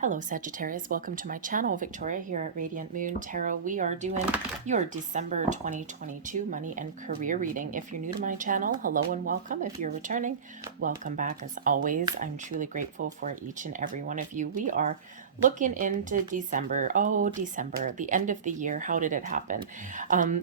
Hello Sagittarius, welcome to my channel. Victoria here at Radiant Moon Tarot. We are doing your December 2022 money and career reading. If you're new to my channel, hello and welcome. If you're returning, welcome back. As always, I'm truly grateful for each and every one of you. We are looking into December. Oh, December, the end of the year. How did it happen?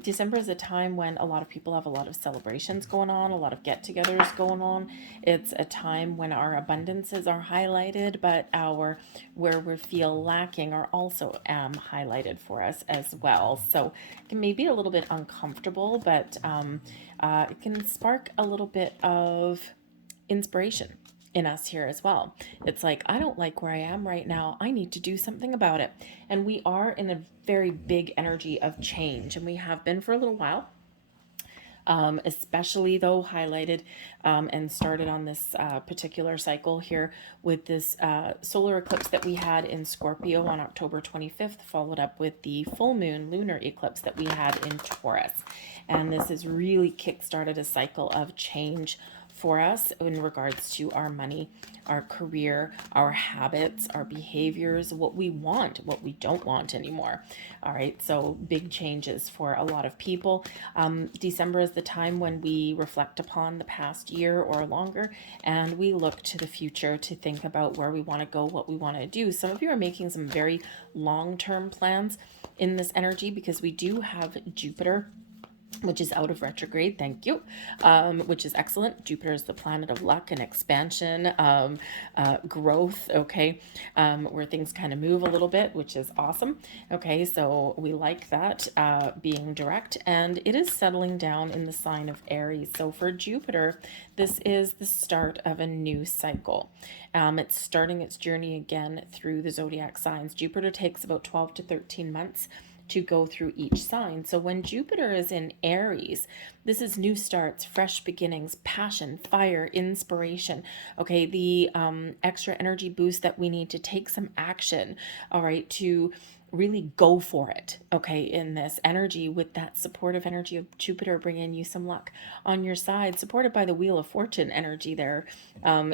December is a time when a lot of people have a lot of celebrations going on, a lot of get-togethers going on. It's a time when our abundances are highlighted, but our where we feel lacking are also highlighted for us as well. So it can maybe a little bit uncomfortable, but it can spark a little bit of inspiration in us here as well. It's like, I don't like where I am right now. I need to do something about it. And we are in a very big energy of change, and we have been for a little while. Especially though highlighted and started on this particular cycle here with this solar eclipse that we had in Scorpio on October 25th, followed up with the full moon lunar eclipse that we had in Taurus. And this has really kick-started a cycle of change for us in regards to our money, our career, our habits, our behaviors, what we want, what we don't want anymore. All right, so big changes for a lot of people. December is the time when we reflect upon the past year or longer, and we look to the future to think about where we want to go, what we want to do. Some of you are making some very long-term plans in this energy because we do have Jupiter, which is out of retrograde, thank you, which is excellent. Jupiter is the planet of luck and expansion, growth, okay, where things kind of move a little bit, which is awesome. Okay, so we like that, being direct, and it is settling down in the sign of Aries. So for Jupiter, this is the start of a new cycle. It's starting its journey again through the zodiac signs. Jupiter takes about 12 to 13 months to go through each sign. So when Jupiter is in Aries, this is new starts, fresh beginnings, passion, fire, inspiration. Okay, the extra energy boost that we need to take some action, all right, to really go for it, okay, in this energy with that supportive energy of Jupiter bringing you some luck on your side, supported by the Wheel of Fortune energy there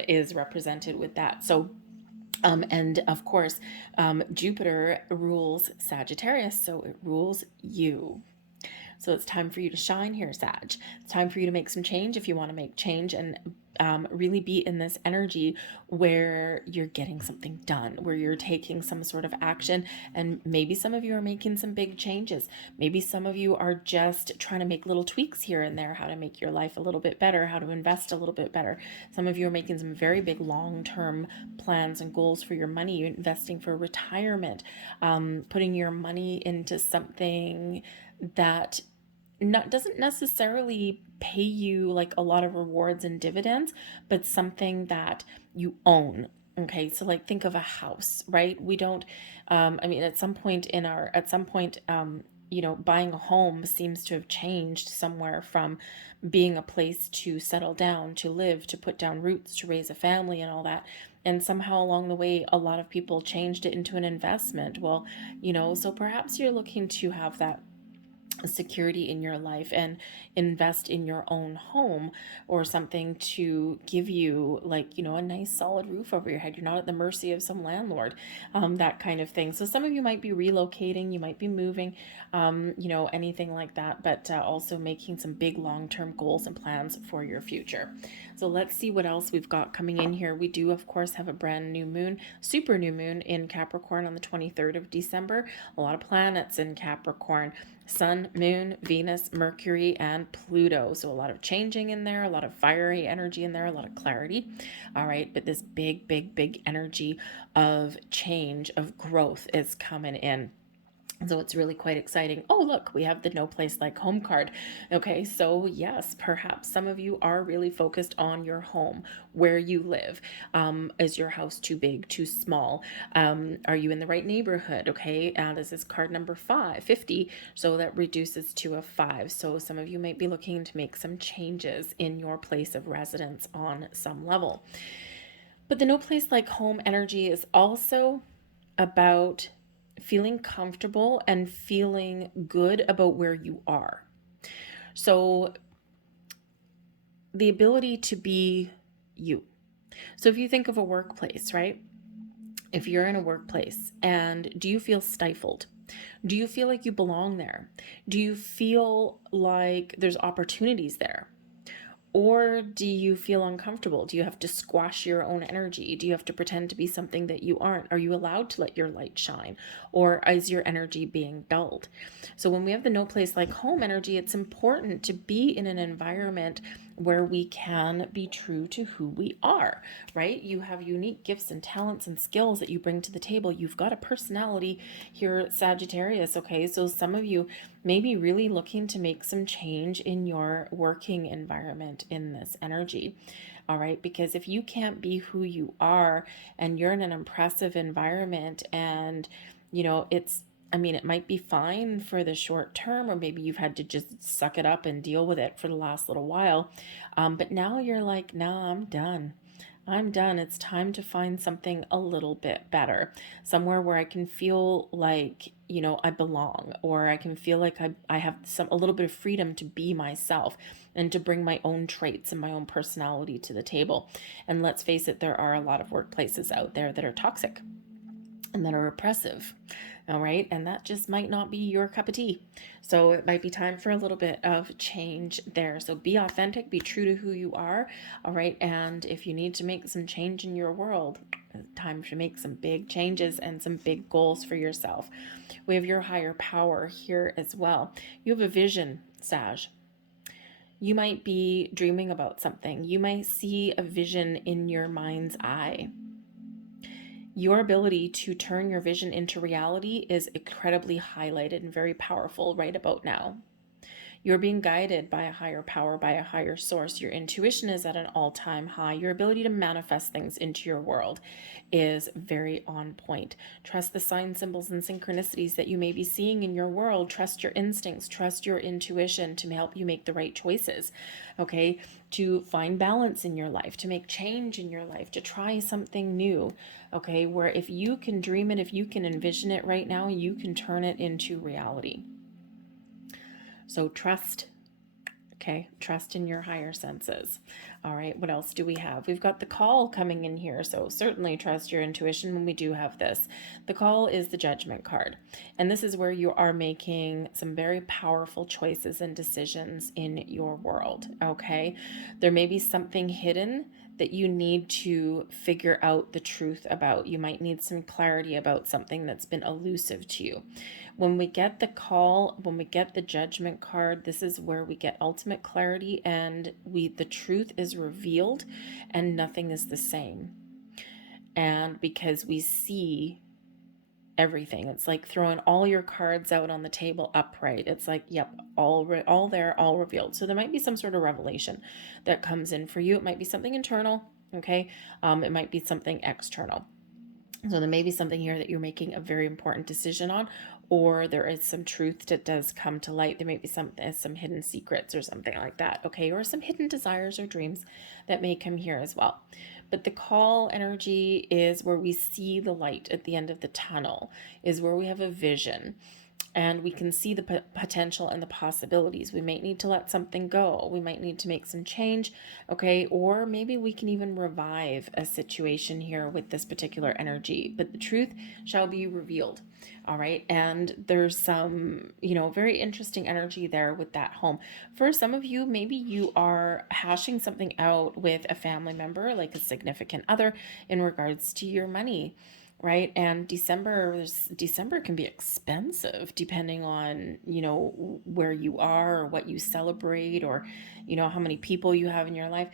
is represented with that. So and of course, Jupiter rules Sagittarius, so it rules you. So it's time for you to shine here, Sag. It's time for you to make some change if you want to make change and really be in this energy where you're getting something done, where you're taking some sort of action. And maybe some of you are making some big changes. Maybe some of you are just trying to make little tweaks here and there, how to make your life a little bit better, how to invest a little bit better. Some of you are making some very big long-term plans and goals for your money. You're investing for retirement, putting your money into something that doesn't necessarily pay you like a lot of rewards and dividends, but something that you own. Okay, so like think of a house, right? We don't, I mean, at some point, buying a home seems to have changed somewhere from being a place to settle down, to live, to put down roots, to raise a family and all that. And somehow along the way, a lot of people changed it into an investment. Well, so perhaps you're looking to have that security in your life and invest in your own home or something to give you a nice solid roof over your head. You're not at the mercy of some landlord, that kind of thing. So some of you might be relocating, you might be moving, anything like that, but also making some big long-term goals and plans for your future. So let's see what else we've got coming in here. We do, of course, have a brand new moon, super new moon in Capricorn on the 23rd of December. A lot of planets in Capricorn. Sun, Moon, Venus, Mercury, and Pluto. So a lot of changing in there, a lot of fiery energy in there, a lot of clarity. All right, but this big, big, big energy of change, of growth is coming in. So it's really quite exciting. Oh, look, we have the No Place Like Home card. Okay, so yes, perhaps some of you are really focused on your home, where you live. Is your house too big, too small? Are you in the right neighborhood? Okay, this is card number 50, so that reduces to a 5. So some of you might be looking to make some changes in your place of residence on some level. But the No Place Like Home energy is also about feeling comfortable and feeling good about where you are. So the ability to be you. So if you think of a workplace, right? If you're in a workplace, and do you feel stifled? Do you feel like you belong there? Do you feel like there's opportunities there? Or do you feel uncomfortable? Do you have to squash your own energy? Do you have to pretend to be something that you aren't? Are you allowed to let your light shine? Or is your energy being dulled? So when we have the no place like home energy, it's important to be in an environment where we can be true to who we are, right? You have unique gifts and talents and skills that you bring to the table. You've got a personality here, Sagittarius, okay? So some of you may be really looking to make some change in your working environment in this energy, all right? Because if you can't be who you are and you're in an impressive environment and, it might be fine for the short term, or maybe you've had to just suck it up and deal with it for the last little while. But now you're like, no, I'm done. I'm done. It's time to find something a little bit better, somewhere where I can feel like, I belong, or I can feel like I have a little bit of freedom to be myself and to bring my own traits and my own personality to the table. And let's face it, there are a lot of workplaces out there that are toxic and that are oppressive. All right. And that just might not be your cup of tea. So it might be time for a little bit of change there. So be authentic, be true to who you are. All right. And if you need to make some change in your world, time to make some big changes and some big goals for yourself. We have your higher power here as well. You have a vision, Sag. You might be dreaming about something. You might see a vision in your mind's eye. Your ability to turn your vision into reality is incredibly highlighted and very powerful right about now. You're being guided by a higher power, by a higher source. Your intuition is at an all-time high. Your ability to manifest things into your world is very on point. Trust the signs, symbols, and synchronicities that you may be seeing in your world. Trust your instincts. Trust your intuition to help you make the right choices, okay? To find balance in your life, to make change in your life, to try something new, okay? Where if you can dream it, if you can envision it right now, you can turn it into reality. So trust, okay? Trust in your higher senses. All right, what else do we have? We've got the call coming in here, so certainly trust your intuition when we do have this. The call is the Judgment card, and this is where you are making some very powerful choices and decisions in your world, okay? There may be something hidden that you need to figure out the truth about. You might need some clarity about something that's been elusive to you. When we get the call, when we get the Judgment card, this is where we get ultimate clarity, and the truth is revealed and nothing is the same. And because we see everything, it's like throwing all your cards out on the table upright. It's like, yep, all there, all revealed. So there might be some sort of revelation that comes in for you. It might be something internal, okay? It might be something external. So there may be something here that you're making a very important decision on, or there is some truth that does come to light. There may be some hidden secrets or something like that, okay? Or some hidden desires or dreams that may come here as well. But the call energy is where we see the light at the end of the tunnel, is where we have a vision. And we can see the potential and the possibilities. We might need to let something go. We might need to make some change, okay? Or maybe we can even revive a situation here with this particular energy. But the truth shall be revealed, all right? And there's some, very interesting energy there with that home. For some of you, maybe you are hashing something out with a family member, like a significant other, in regards to your money. Right. And December can be expensive depending on, where you are or what you celebrate, or, how many people you have in your life.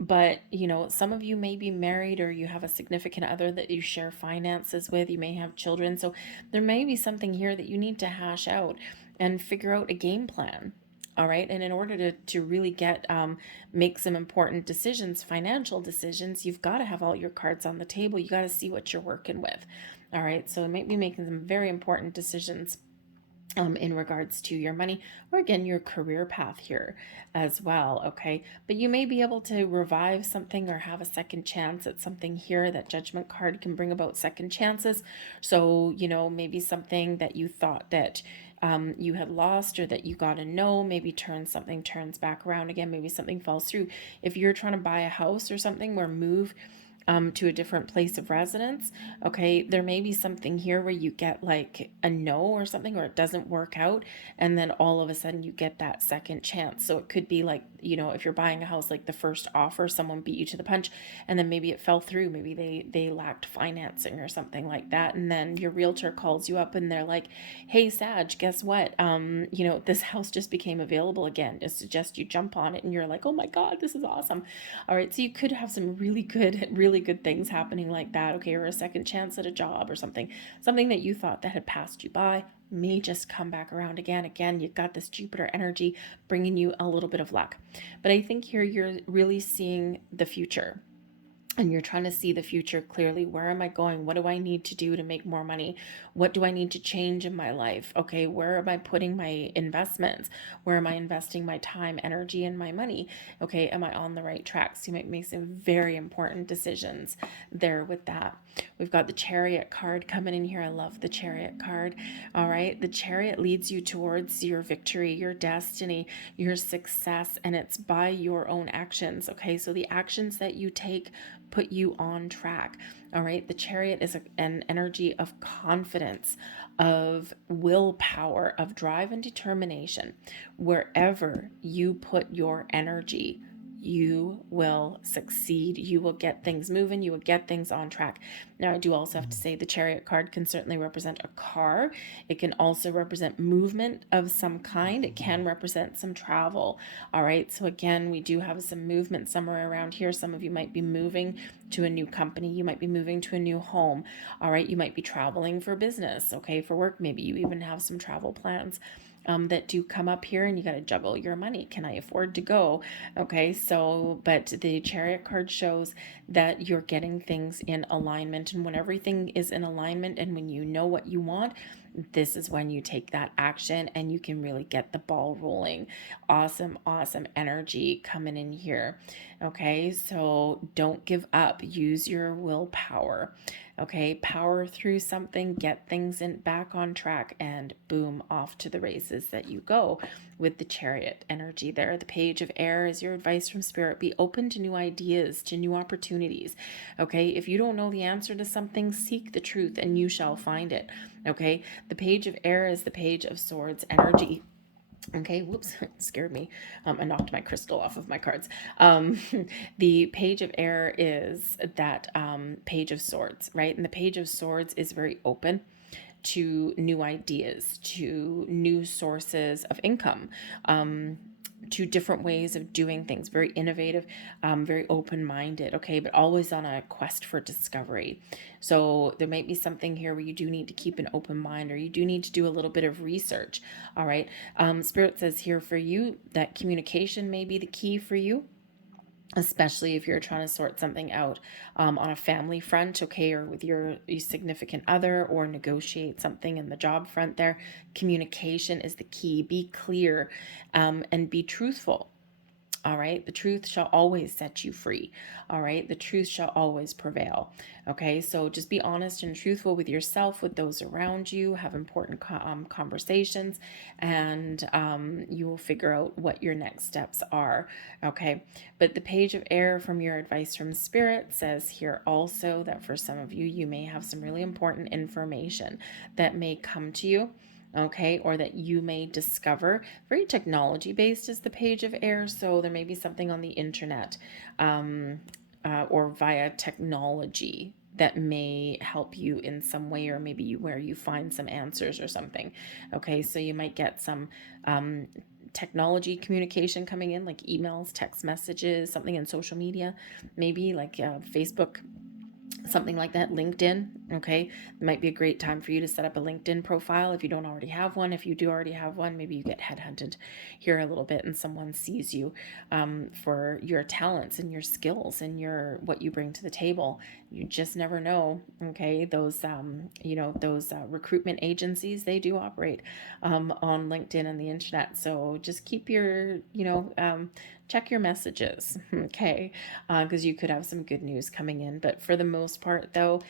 But, some of you may be married, or you have a significant other that you share finances with. You may have children. So there may be something here that you need to hash out and figure out a game plan. All right. And in order to really make some important decisions, financial decisions, you've got to have all your cards on the table. You got to see what you're working with. All right. So it might be making some very important decisions in regards to your money, or again, your career path here as well. Okay. But you may be able to revive something or have a second chance at something here. That Judgment card can bring about second chances. So, maybe something that you thought that you had lost, or that you got to know, maybe turns back around again. Maybe something falls through. If you're trying to buy a house or something, or move, to a different place of residence. Okay, there may be something here where you get like a no or something, or it doesn't work out, and then all of a sudden you get that second chance. So it could be like, if you're buying a house, like the first offer, someone beat you to the punch, and then maybe it fell through. Maybe they lacked financing or something like that, and then your realtor calls you up and they're like, "Hey, Sag, guess what? This house just became available again. I suggest you jump on it." And you're like, "Oh my God, this is awesome." All right, so you could have some really good, really good things happening like that, okay, or a second chance at a job or something that you thought that had passed you by may just come back around again. Again, you've got this Jupiter energy bringing you a little bit of luck. But I think here you're really seeing the future. And you're trying to see the future clearly. Where am I going? What do I need to do to make more money? What do I need to change in my life? Okay, where am I putting my investments? Where am I investing my time, energy, and my money? Okay, am I on the right track? So you might make some very important decisions there with that. We've got the Chariot card coming in here. I love the Chariot card. All right, the Chariot leads you towards your victory, your destiny, your success, and it's by your own actions. Okay, so the actions that you take put you on track. All right, the Chariot is an energy of confidence, of willpower, of drive and determination. Wherever you put your energy, you will succeed. You will get things moving. You will get things on track. Now, I do also have to say the Chariot card can certainly represent a car. It can also represent movement of some kind. It can represent some travel. All right. So again, we do have some movement somewhere around here. Some of you might be moving to a new company. You might be moving to a new home. All right. You might be traveling for business. Okay. For work, maybe you even have some travel plans that do come up here, and you got to juggle your money. Can I afford to go? Okay, so, but the Chariot card shows that you're getting things in alignment, and when everything is in alignment and when you know what you want, this is when you take that action and you can really get the ball rolling. Awesome, awesome energy coming in here. Okay, so don't give up. Use your willpower. Okay, power through something, get things back on track, and boom, off to the races that you go with the Chariot energy there. The Page of Air is your advice from Spirit. Be open to new ideas, to new opportunities. Okay, if you don't know the answer to something, seek the truth and you shall find it. Okay, the Page of Air is the Page of Swords energy. Okay, whoops, scared me. I knocked my crystal off of my cards. The Page of Air is that Page of Swords, right? And the Page of Swords is very open to new ideas, to new sources of income, to different ways of doing things, very innovative, very open-minded, okay, but always on a quest for discovery. So there might be something here where you do need to keep an open mind, or you do need to do a little bit of research. All right. Spirit says here for you that communication may be the key for you, especially if you're trying to sort something out on a family front, okay, or with your significant other, or negotiate something in the job front there. Communication is the key. Be clear and be truthful. All right. The truth shall always set you free. All right. The truth shall always prevail. Okay. So just be honest and truthful with yourself, with those around you, have important conversations, and you will figure out what your next steps are. Okay. But the Page of Air from your advice from Spirit says here also that for some of you, you may have some really important information that may come to you. Okay, or that you may discover. Very technology based is the Page of Air, so there may be something on the internet or via technology that may help you in some way, or maybe where you find some answers or something. Okay, so you might get some technology communication coming in, like emails, text messages, something in social media, maybe like Facebook, something like that. LinkedIn. Okay, it might be a great time for you to set up a LinkedIn profile if you don't already have one. If you do already have one, maybe you get headhunted here a little bit and someone sees you for your talents and your skills and what you bring to the table. You just never know. Okay, those recruitment agencies, they do operate on LinkedIn and the internet, so just keep your check your messages, okay, because you could have some good news coming in. But for the most part, though,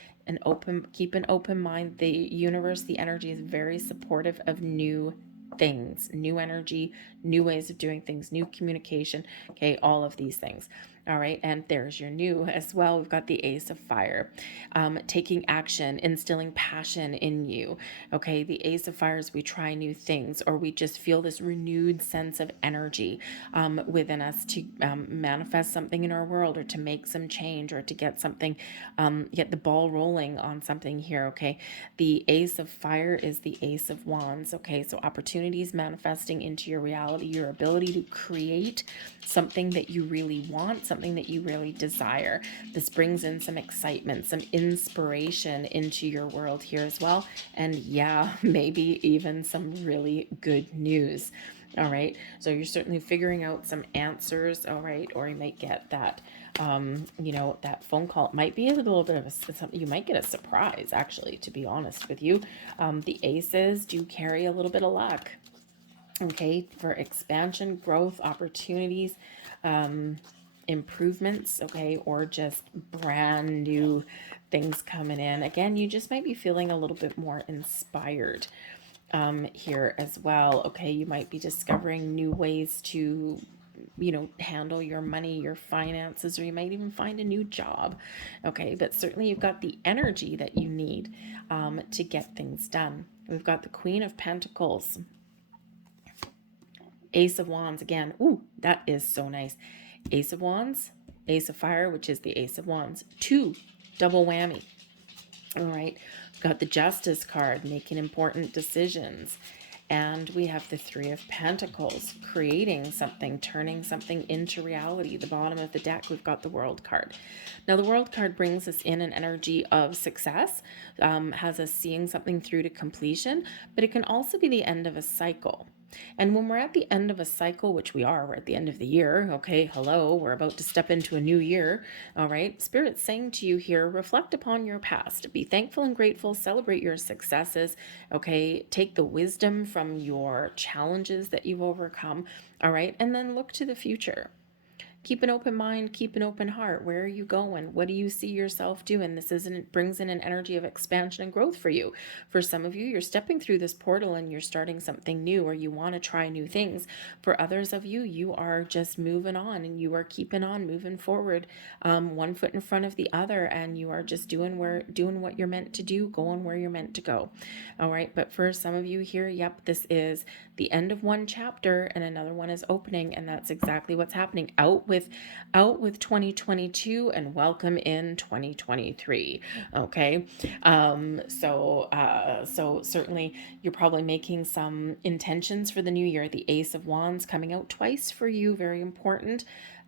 keep an open mind. The universe, the energy is very supportive of new things, new energy, new ways of doing things, new communication, okay, all of these things. All right, and there's your new as well. We've got the Ace of Fire, taking action, instilling passion in you. Okay, the Ace of Fire is we try new things, or we just feel this renewed sense of energy within us to manifest something in our world, or to make some change, or to get something, get the ball rolling on something here. Okay, the Ace of Fire is the Ace of Wands. Okay, so opportunities manifesting into your reality, your ability to create something that you really want, something that you really desire. This brings in some excitement, some inspiration into your world here as well. And yeah, maybe even some really good news. All right. So you're certainly figuring out some answers. All right. Or you might get that, that phone call. It might be a little bit of something. You might get a surprise, actually, to be honest with you. The aces do carry a little bit of luck. Okay, for expansion, growth, opportunities, improvements, okay, or just brand new things coming in. Again, you just might be feeling a little bit more inspired here as well. Okay, you might be discovering new ways to handle your money, your finances, or you might even find a new job. Okay, but certainly you've got the energy that you need to get things done. We've got the Queen of Pentacles, Ace of Wands again. Ooh, that is so nice. Ace of Wands, Ace of Fire, which is the Ace of Wands. Two, double whammy. All right. We've got the Justice card, making important decisions. And we have the Three of Pentacles, creating something, turning something into reality. The bottom of the deck, we've got the World card. Now, the World card brings us in an energy of success, has us seeing something through to completion, but it can also be the end of a cycle. And when we're at the end of a cycle, which we're at the end of the year, okay, hello, we're about to step into a new year, all right, Spirit's saying to you here, reflect upon your past, be thankful and grateful, celebrate your successes, okay, take the wisdom from your challenges that you've overcome, all right, and then look to the future. Keep an open mind, keep an open heart. Where are you going? What do you see yourself doing? It brings in an energy of expansion and growth for you. For some of you, you're stepping through this portal and you're starting something new, or you want to try new things. For others of you, you are just moving on and you are keeping on moving forward, one foot in front of the other, and you are just doing what you're meant to do, going where you're meant to go. All right. But for some of you here, yep, this is the end of one chapter and another one is opening, and that's exactly what's happening. Out with 2022 and welcome in 2023. Okay, so certainly you're probably making some intentions for the new year. The Ace of Wands coming out twice for you, very important.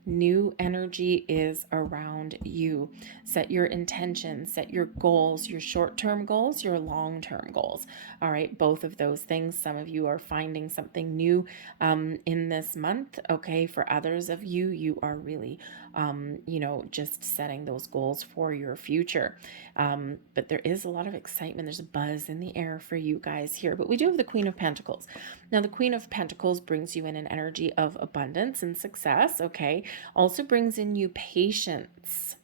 New energy is around you. Set your intentions, set your goals, your short-term goals, your long-term goals. All right, both of those things. Some of you are finding something new in this month. Okay, for others of you, you are really, just setting those goals for your future. But there is a lot of excitement. There's a buzz in the air for you guys here. But we do have the Queen of Pentacles. Now, the Queen of Pentacles brings you in an energy of abundance and success. Okay, also brings in you patience.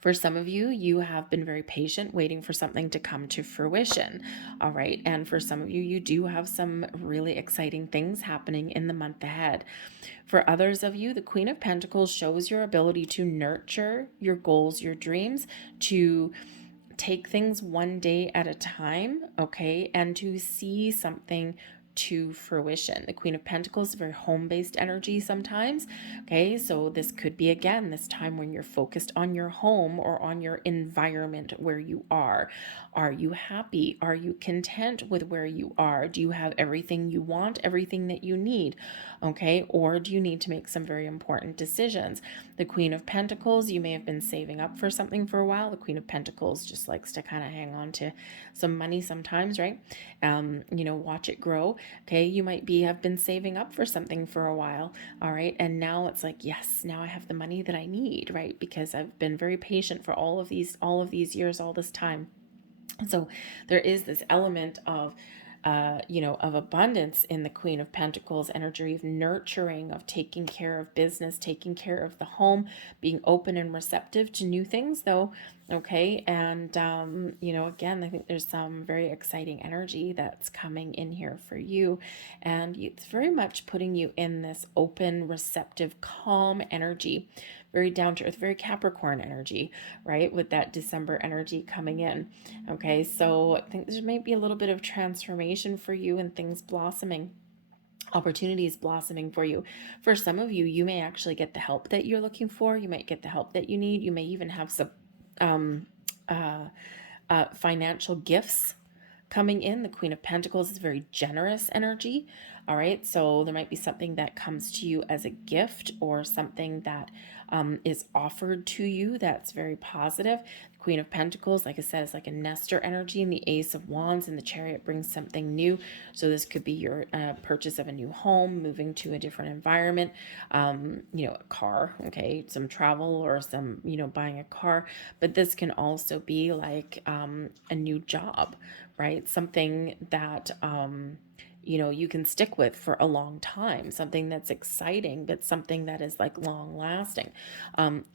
For some of you, you have been very patient, waiting for something to come to fruition. All right. And for some of you, you do have some really exciting things happening in the month ahead. For others of you, the Queen of Pentacles shows your ability to nurture your goals, your dreams, to take things one day at a time, okay, and to see something to fruition. The Queen of Pentacles is a very home-based energy sometimes. Okay, so this could be, again, this time when you're focused on your home or on your environment where you are. Are you happy? Are you content with where you are? Do you have everything you want, everything that you need? Okay, or do you need to make some very important decisions? The Queen of Pentacles, you may have been saving up for something for a while. The Queen of Pentacles just likes to kind of hang on to some money sometimes, right? Watch it grow. Okay, you might have been saving up for something for a while, all right, and now it's like, yes, now I have the money that I need, right? Because I've been very patient for all of these years, all this time. So there is this element of of abundance in the Queen of Pentacles energy, of nurturing, of taking care of business, taking care of the home, being open and receptive to new things, though. Okay. And, again, I think there's some very exciting energy that's coming in here for you. And it's very much putting you in this open, receptive, calm energy, very down to earth, very Capricorn energy, right? With that December energy coming in. Okay. So I think there may be a little bit of transformation for you and things blossoming, opportunities blossoming for you. For some of you, you may actually get the help that you're looking for. You might get the help that you need. You may even have some um, financial gifts coming in. The Queen of Pentacles is very generous energy. All right. So there might be something that comes to you as a gift, or something that is offered to you that's very positive. The Queen of Pentacles, like I said, is like a nester energy, and the Ace of Wands and the Chariot brings something new. So this could be your purchase of a new home, moving to a different environment, a car, okay, some travel, or some, buying a car. But this can also be like a new job, right? Something that, you can stick with for a long time, something that's exciting, but something that is like long lasting.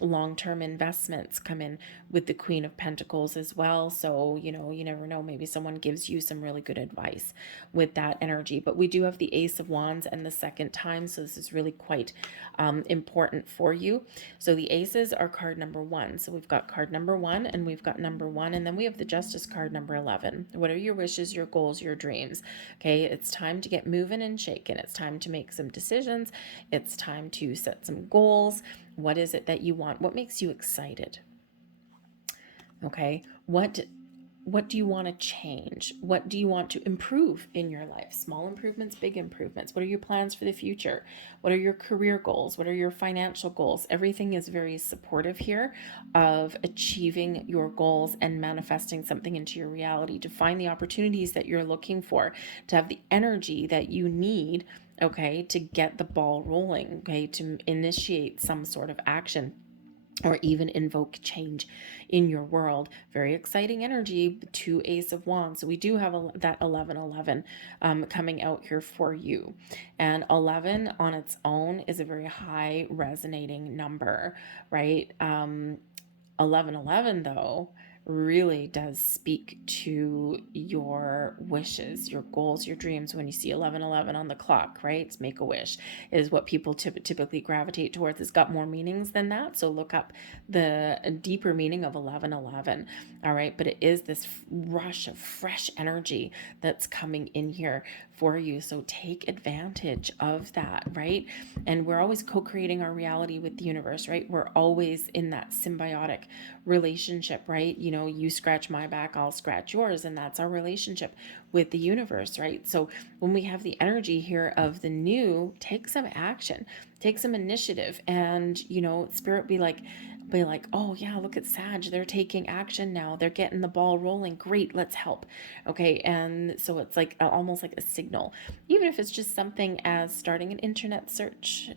Long-term investments come in with the Queen of Pentacles as well. So, you never know, maybe someone gives you some really good advice with that energy. But we do have the Ace of Wands and the second time. So this is really quite important for you. So the aces are card number 1. So we've got card number 1 and we've got number 1. And then we have the Justice card number 11. What are your wishes, your goals, your dreams? Okay, it's time to get moving and shaking. It's time to make some decisions. It's time to set some goals. What is it that you want? What makes you excited? Okay, what do you want to change? What do you want to improve in your life? Small improvements, big improvements. What are your plans for the future? What are your career goals? What are your financial goals? Everything is very supportive here of achieving your goals and manifesting something into your reality, to find the opportunities that you're looking for, to have the energy that you need, okay, to get the ball rolling, okay, to initiate some sort of action, or even invoke change in your world. Very exciting energy, 2 Ace of Wands. So we do have that 1111 coming out here for you. And 11 on its own is a very high resonating number, right? 1111 though really does speak to your wishes, your goals, your dreams. When you see 1111 on the clock, right? It's make a wish is what people typically gravitate towards. It's got more meanings than that. So look up the deeper meaning of 1111. All right. But it is this rush of fresh energy that's coming in here for you. So take advantage of that, right? And we're always co-creating our reality with the universe, right? We're always in that symbiotic relationship, right? You scratch my back, I'll scratch yours. And that's our relationship with the universe, right? So when we have the energy here of the new, take some action, take some initiative, and, spirit be like, oh yeah, look at Sag, they're taking action now, they're getting the ball rolling, great, let's help. Okay. And so it's like almost like a signal, even if it's just something as starting an internet search,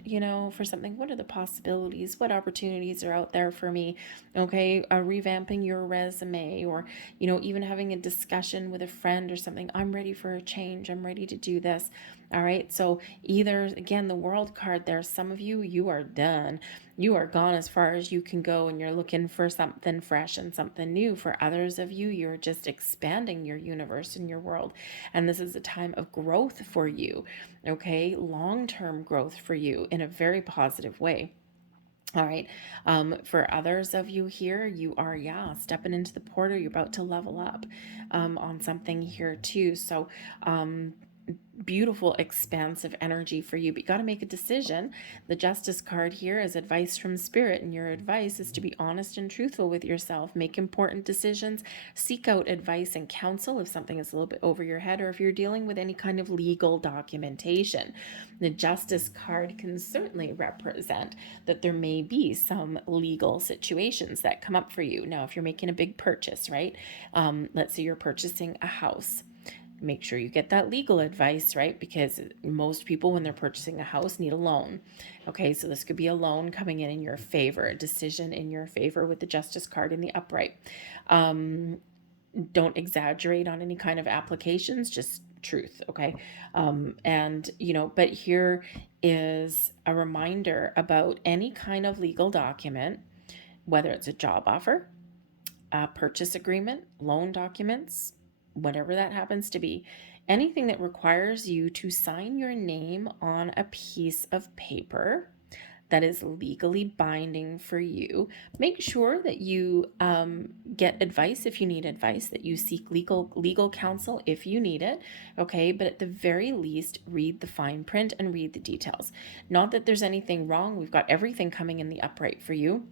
for something. What are the possibilities? What opportunities are out there for me? Okay. Revamping your resume, or even having a discussion with a friend or something. I'm ready for a change, I'm ready to do this. All right. So either, again, the World card there, some of you, you are done. You are gone as far as you can go, and you're looking for something fresh and something new. For others of you, you're just expanding your universe and your world. And this is a time of growth for you. Okay. Long-term growth for you in a very positive way. All right. For others of you here, you are, stepping into the portal. You're about to level up on something here too. So, beautiful expansive energy for you, but you got to make a decision. The Justice card here is advice from spirit, and your advice is to be honest and truthful with yourself, make important decisions, seek out advice and counsel if something is a little bit over your head, or if you're dealing with any kind of legal documentation. The Justice card can certainly represent that there may be some legal situations that come up for you. Now, if you're making a big purchase, right? Let's say you're purchasing a house. Make sure you get that legal advice, right? Because most people, when they're purchasing a house, need a loan. Okay, so this could be a loan coming in your favor, a decision in your favor with the Justice card in the upright. Don't exaggerate on any kind of applications. Just truth. Okay. And, but here is a reminder about any kind of legal document, whether it's a job offer, a purchase agreement, loan documents, whatever that happens to be, anything that requires you to sign your name on a piece of paper that is legally binding for you. Make sure that you get advice if you need advice, that you seek legal counsel if you need it, okay? But at the very least, read the fine print and read the details. Not that there's anything wrong. We've got everything coming in the upright for you.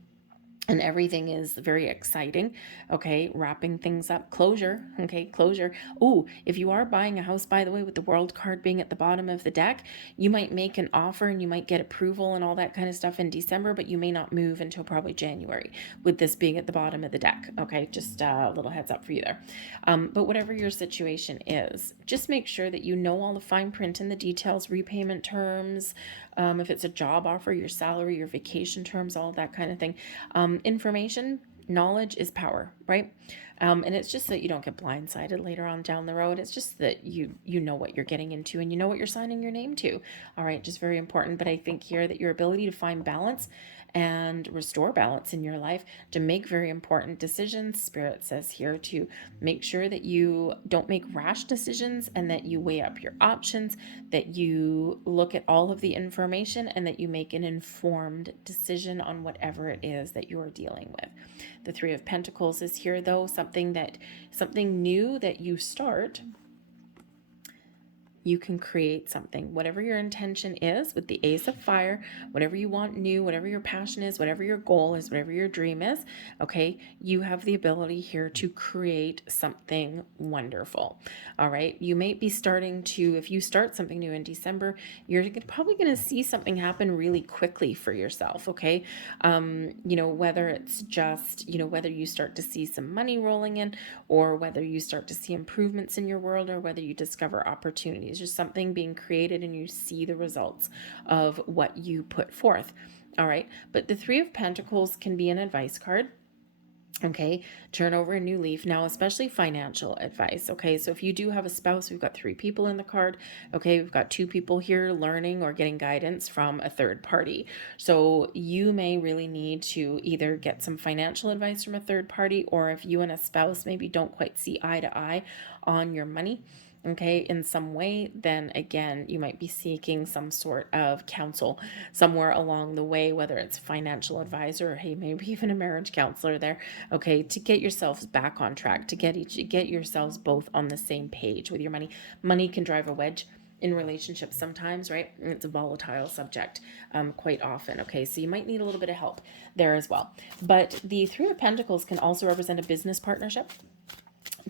And everything is very exciting. Okay, wrapping things up, closure. Okay, closure. Oh, if you are buying a house, by the way, with the World card being at the bottom of the deck, you might make an offer and you might get approval and all that kind of stuff in December, but you may not move until probably January, with this being at the bottom of the deck. Okay, just a little heads up for you there. But whatever your situation is, just make sure that you know all the fine print and the details, repayment terms, if it's a job offer, your salary, your vacation terms, all that kind of thing. Information, knowledge is power, right? And it's just that you don't get blindsided later on down the road. It's just that you know what you're getting into and you know what you're signing your name to. All right, just very important. But I think here that your ability to find balance and restore balance in your life, to make very important decisions. Spirit says here to make sure that you don't make rash decisions and that you weigh up your options, that you look at all of the information, and that you make an informed decision on whatever it is that you're dealing with. The Three of Pentacles is here, though, something new that you start. You can create something, whatever your intention is with the Ace of Fire, whatever you want new, whatever your passion is, whatever your goal is, whatever your dream is, okay, you have the ability here to create something wonderful. All right, you may be starting to, if you start something new in December, you're probably going to see something happen really quickly for yourself. Okay, whether it's just, whether you start to see some money rolling in, or whether you start to see improvements in your world, or whether you discover opportunities. Just something being created and you see the results of what you put forth. All right. But the Three of Pentacles can be an advice card. Okay, turn over a new leaf now, especially financial advice. Okay, so if you do have a spouse, we've got 3 people in the card. Okay, we've got 2 people here learning or getting guidance from a third party. So you may really need to either get some financial advice from a third party, or if you and a spouse maybe don't quite see eye to eye on your money, okay, in some way, then again, you might be seeking some sort of counsel somewhere along the way, whether it's financial advisor or, hey, maybe even a marriage counselor there, okay, to get yourselves back on track, to get yourselves both on the same page with your money. Money can drive a wedge in relationships sometimes, right? It's a volatile subject quite often, okay? So you might need a little bit of help there as well. But the Three of Pentacles can also represent a business partnership,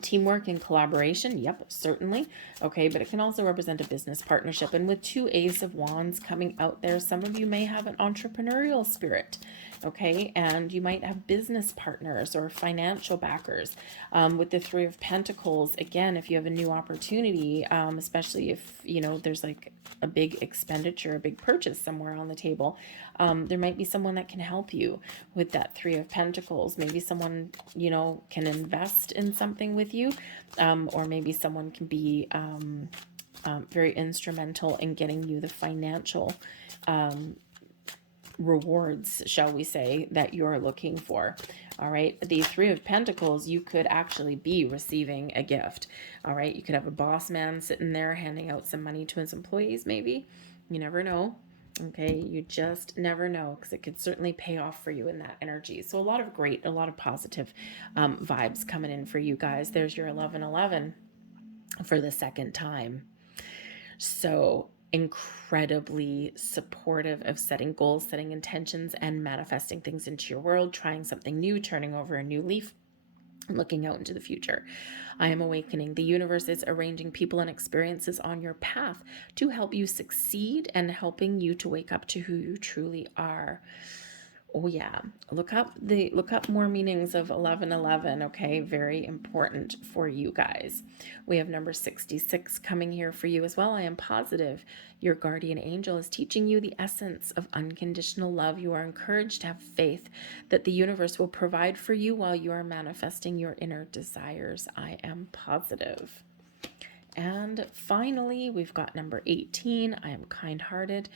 teamwork and collaboration. Yep, certainly. Okay, but it can also represent a business partnership. And with 2 Ace of Wands coming out there, some of you may have an entrepreneurial spirit. Okay, and you might have business partners or financial backers. With the Three of Pentacles, again, if you have a new opportunity, especially if, there's like a big expenditure, a big purchase somewhere on the table, there might be someone that can help you with that Three of Pentacles. Maybe someone, can invest in something with you, or maybe someone can be very instrumental in getting you the financial rewards, shall we say, that you're looking for. All right, the Three of Pentacles, you could actually be receiving a gift. All right, you could have a boss man sitting there handing out some money to his employees, maybe. You never know. Okay, you just never know, because it could certainly pay off for you in that energy. So a lot of positive vibes coming in for you guys. There's your 1111 for the second time. So incredibly supportive of setting goals, setting intentions, and manifesting things into your world, trying something new, turning over a new leaf, looking out into the future. I am awakening. The universe is arranging people and experiences on your path to help you succeed and helping you to wake up to who you truly are. Oh yeah, look up more meanings of 1111, okay? Very important for you guys. We have number 66 coming here for you as well. I am positive your guardian angel is teaching you the essence of unconditional love. You are encouraged to have faith that the universe will provide for you while you are manifesting your inner desires. I am positive. And finally, we've got number 18. I am kind-hearted.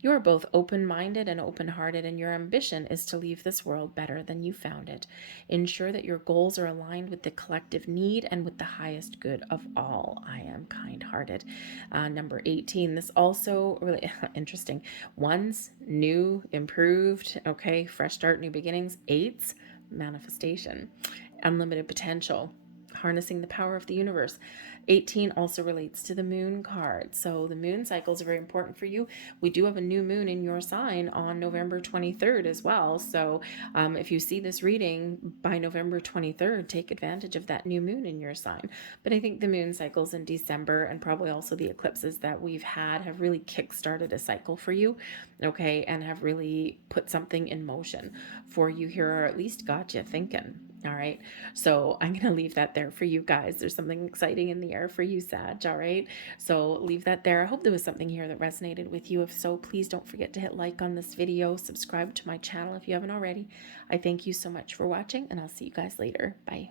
You are both open-minded and open-hearted, and your ambition is to leave this world better than you found it. Ensure that your goals are aligned with the collective need and with the highest good of all. I am kind-hearted. Number 18. This also really interesting. Ones, new, improved, okay, fresh start, new beginnings. Eights, manifestation, unlimited potential, harnessing the power of the universe. 18 also relates to the moon card. So the moon cycles are very important for you. We do have a new moon in your sign on November 23rd as well. So if you see this reading by November 23rd, take advantage of that new moon in your sign. But I think the moon cycles in December and probably also the eclipses that we've had have really kick-started a cycle for you, okay, and have really put something in motion for you here, or at least got you thinking. All right. So I'm going to leave that there for you guys. There's something exciting in the air for you, Sag. All right. So leave that there. I hope there was something here that resonated with you. If so, please don't forget to hit like on this video. Subscribe to my channel if you haven't already. I thank you so much for watching, and I'll see you guys later. Bye.